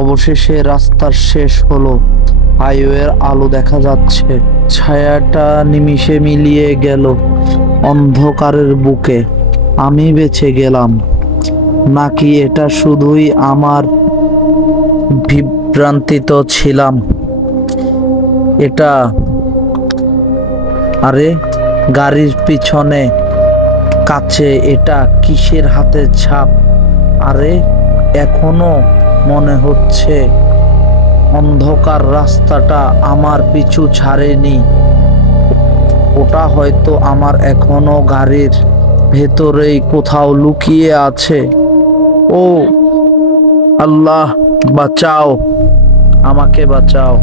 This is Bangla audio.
অবশেষে রাস্তার শেষ হলো, হাইওয়ের আলো দেখা যাচ্ছে। ছায়াটা নিমিষে মিলিয়ে গেল অন্ধকারের বুকে। আমি বেঁচে গেলাম, নাকি এটা শুধুই আমার বিভ্রান্তিত ছিলাম? এটা আরে, গাড়ির পিছনে কাছে এটা কিসের হাতের ছাপ? আরে, এখনো মনে হচ্ছে অন্ধকার রাস্তাটা আমার পিছু ছাড়েনি। ওটা হয়তো আমার এখনো গাড়ির ভেতরেই কোথাও লুকিয়ে আছে। ও আল্লাহ, বাঁচাও, আমাকে বাঁচাও।